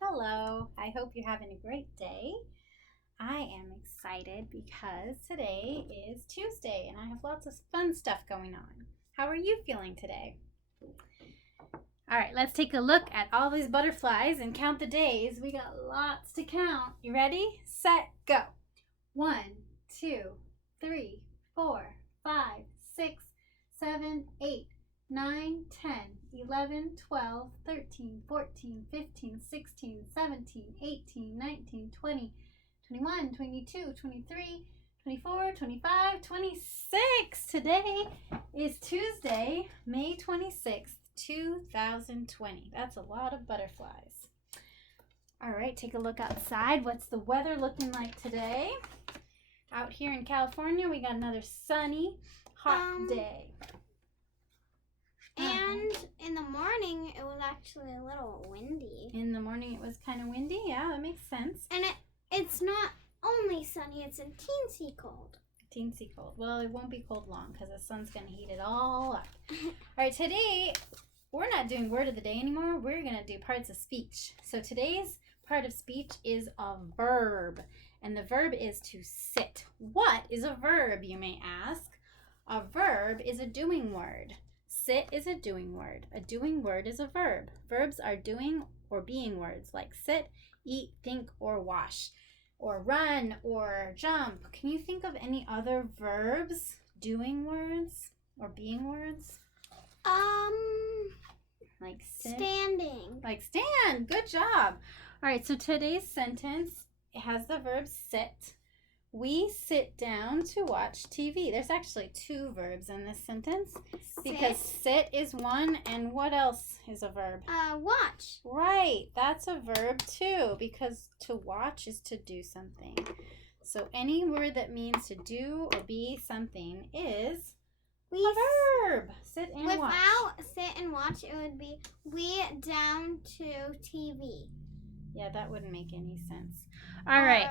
Hello. I hope you're having a great day. I am excited because today is Tuesday and I have lots of fun stuff going on. How are you feeling today? All right, let's take a look at all these butterflies and count the days. We got lots to count. You ready? Set, go. 1, 2, 3, 4, 5, 6, 7, 8, 9, 10, 11, 12, 13, 14, 15, 16, 17, 18, 19, 20, 21, 22, 23, 24, 25, 26. Today is Tuesday, May 26th, 2020. That's a lot of butterflies. All right, take a look outside. What's the weather looking like today? Out here in California, we got another sunny, hot day. And in the morning, it was actually a little windy. In the morning, it was kind of windy. Yeah, that makes sense. And it's not only sunny, it's a teensy cold. Teensy cold. Well, it won't be cold long because the sun's going to heat it all up. All right, today, we're not doing word of the day anymore. We're going to do parts of speech. So today's part of speech is a verb. And the verb is to sit. What is a verb, you may ask? A verb is a doing word. Sit is a doing word. A doing word is a verb. Verbs are doing or being words like sit, eat, think, or wash, or run, or jump. Can you think of any other verbs, doing words, or being words? Like sit? Standing. Like stand. Good job. All right, so today's sentence has the verb sit. We sit down to watch TV. There's actually two verbs in this sentence because sit is one, and what else is a verb? Watch. Right, that's a verb too because to watch is to do something. So any word that means to do or be something is a verb. Sit and watch. Without sit and watch, it would be we down to TV. Yeah, that wouldn't make any sense. All right,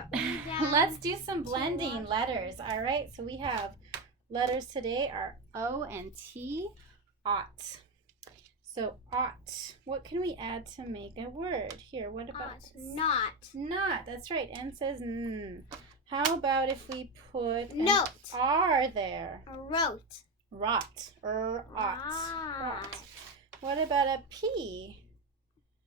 let's do some blending letters. All right, so we have letters today are O and T, ought. So ought, what can we add to make a word? Here, what about this? Not. Not, that's right. N says N. How about if we put Note. an R there? Wrote. Rot, ought. Rot. What about a P?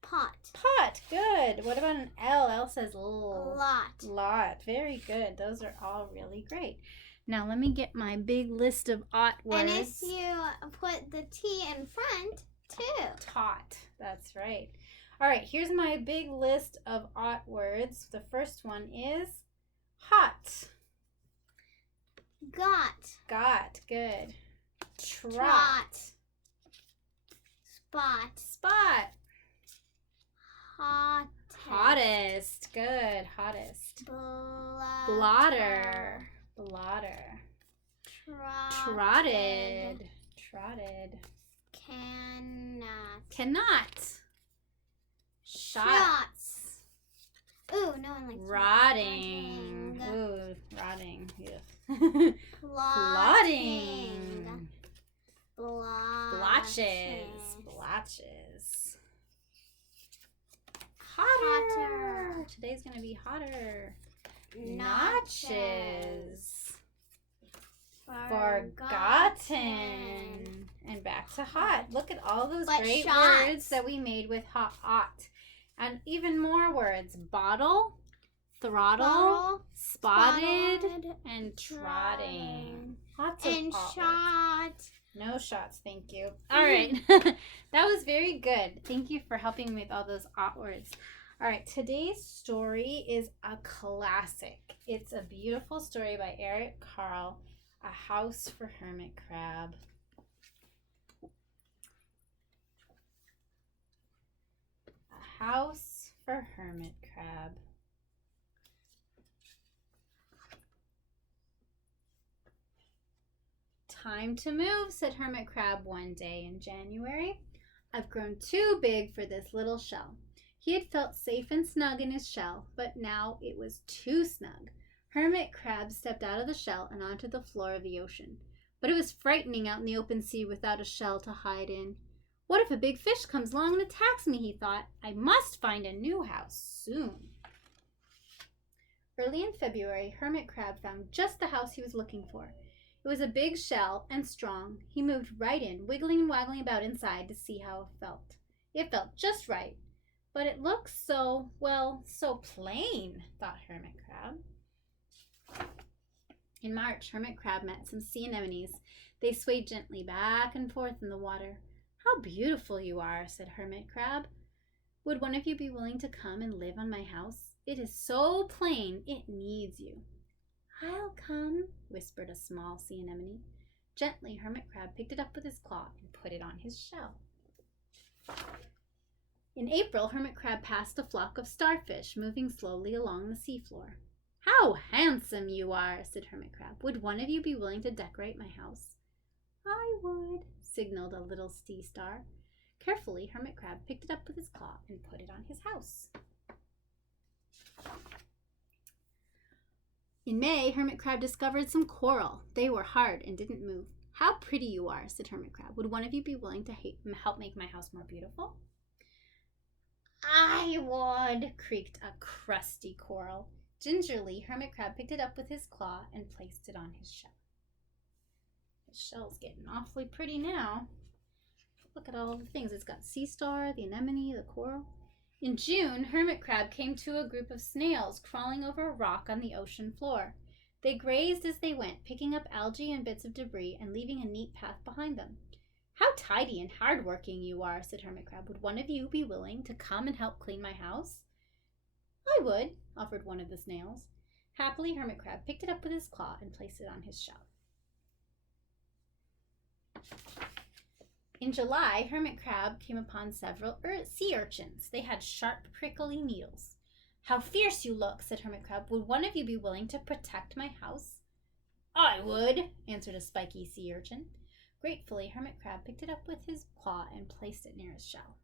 Pot. Pot, good. What about an L? L says L. Lot. Lot, very good. Those are all really great. Now let me get my big list of ought words. And if you put the T in front, too. Taught, that's right. All right, here's my big list of ought words. The first one is hot. Got, good. Trot. Spot. Spot. Hottest. Good. Hottest. Blotter. Trotted. Cannot. Shots. Ooh, no one likes Rotting. Ooh, rotting. Yeah. Plotting. Blotches. Hotter. Today's going to be hotter. Notches. Forgotten. And back to hot. Look at all those great words that we made with ought. And even more words. Bottle, throttle, spotted, and trotting. Lots of shot. No shots, thank you. All right. That was very good. Thank you for helping me with all those ought words. All right, today's story is a classic. It's a beautiful story by Eric Carle, A House for Hermit Crab. A House for Hermit Crab. Time to move, said Hermit Crab one day in January. I've grown too big for this little shell. He had felt safe and snug in his shell, but now it was too snug. Hermit Crab stepped out of the shell and onto the floor of the ocean. But it was frightening out in the open sea without a shell to hide in. What if a big fish comes along and attacks me, he thought. I must find a new house soon. Early in February, Hermit Crab found just the house he was looking for. It was a big shell and strong. He moved right in, wiggling and waggling about inside to see how it felt. It felt just right. But it looks so plain, thought Hermit Crab. In March, Hermit Crab met some sea anemones. They swayed gently back and forth in the water. How beautiful you are, said Hermit Crab. Would one of you be willing to come and live on my house? It is so plain, it needs you. I'll come, whispered a small sea anemone. Gently, Hermit Crab picked it up with his claw and put it on his shell. In April, Hermit Crab passed a flock of starfish moving slowly along the seafloor. How handsome you are, said Hermit Crab. Would one of you be willing to decorate my house? I would, signaled a little sea star. Carefully, Hermit Crab picked it up with his claw and put it on his house. In May, Hermit Crab discovered some coral. They were hard and didn't move. How pretty you are, said Hermit Crab. Would one of you be willing to help make my house more beautiful? I would, creaked a crusty coral. Gingerly, Hermit Crab picked it up with his claw and placed it on his shell. His shell's getting awfully pretty now. Look at all the things. It's got sea star, the anemone, the coral. In June, Hermit Crab came to a group of snails crawling over a rock on the ocean floor. They grazed as they went, picking up algae and bits of debris and leaving a neat path behind them. How tidy and hard-working you are, said Hermit Crab. Would one of you be willing to come and help clean my house? I would, offered one of the snails. Happily, Hermit Crab picked it up with his claw and placed it on his shell. In July, Hermit Crab came upon several sea urchins. They had sharp, prickly needles. How fierce you look, said Hermit Crab. Would one of you be willing to protect my house? I would, answered a spiky sea urchin. Gratefully, Hermit Crab picked it up with his claw and placed it near his shell.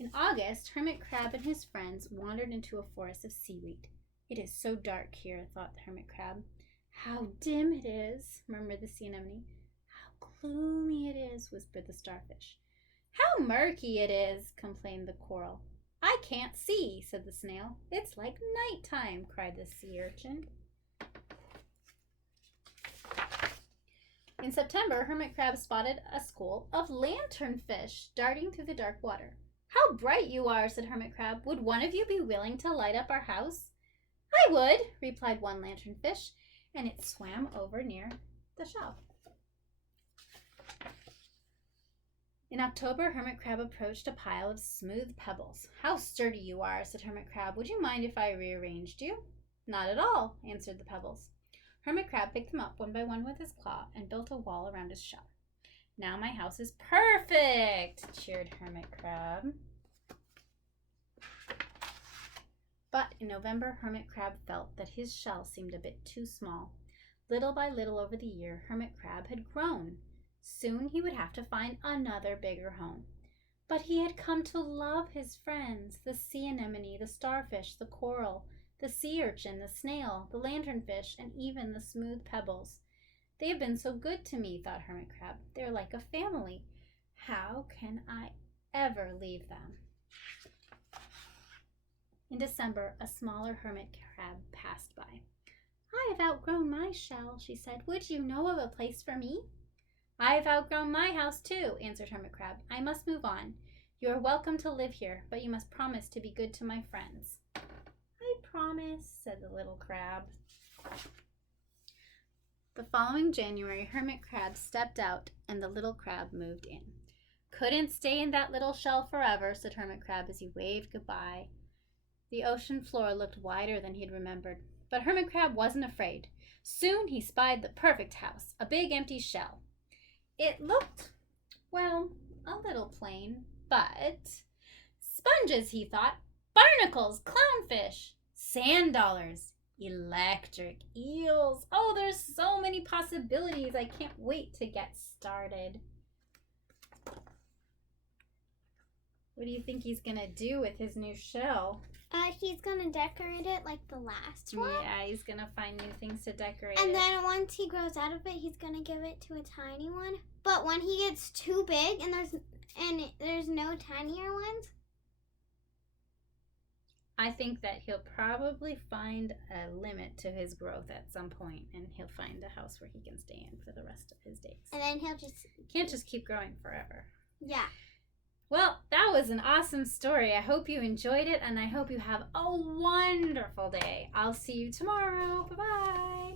In August, Hermit Crab and his friends wandered into a forest of seaweed. It is so dark here, thought the Hermit Crab. How dim it is, murmured the sea anemone. How gloomy it is, whispered the starfish. How murky it is, complained the coral. I can't see, said the snail. It's like nighttime, cried the sea urchin. In September, Hermit Crab spotted a school of lanternfish darting through the dark water. How bright you are, said Hermit Crab. Would one of you be willing to light up our house? I would, replied one lanternfish, and it swam over near the shell. In October, Hermit Crab approached a pile of smooth pebbles. How sturdy you are, said Hermit Crab. Would you mind if I rearranged you? Not at all, answered the pebbles. Hermit Crab picked them up one by one with his claw and built a wall around his shell. Now my house is perfect, cheered Hermit Crab. But in November, Hermit Crab felt that his shell seemed a bit too small. Little by little over the year, Hermit Crab had grown. Soon he would have to find another bigger home. But he had come to love his friends, the sea anemone, the starfish, the coral, the sea urchin, the snail, the lanternfish, and even the smooth pebbles. They have been so good to me, thought Hermit Crab. They're like a family. How can I ever leave them? In December, a smaller hermit crab passed by. I have outgrown my shell, she said. Would you know of a place for me? I have outgrown my house too, answered Hermit Crab. I must move on. You are welcome to live here, but you must promise to be good to my friends. I promise, said the little crab. The following January, Hermit Crab stepped out and the little crab moved in. Couldn't stay in that little shell forever, said Hermit Crab as he waved goodbye. The ocean floor looked wider than he'd remembered, but Hermit Crab wasn't afraid. Soon he spied the perfect house, a big empty shell. It looked, well, a little plain, but sponges, he thought, barnacles, clownfish, sand dollars, electric eels. Oh, there's so many possibilities. I can't wait to get started. What do you think he's going to do with his new shell? He's going to decorate it like the last one. Yeah, he's going to find new things to decorate And it. then once he grows out of it, he's going to give it to a tiny one. But when he gets too big and there's no tinier ones. I think that he'll probably find a limit to his growth at some point, and he'll find a house where he can stay in for the rest of his days. And then he'll just... Can't just keep growing forever. Yeah. Well, that was an awesome story. I hope you enjoyed it, and I hope you have a wonderful day. I'll see you tomorrow. Bye-bye.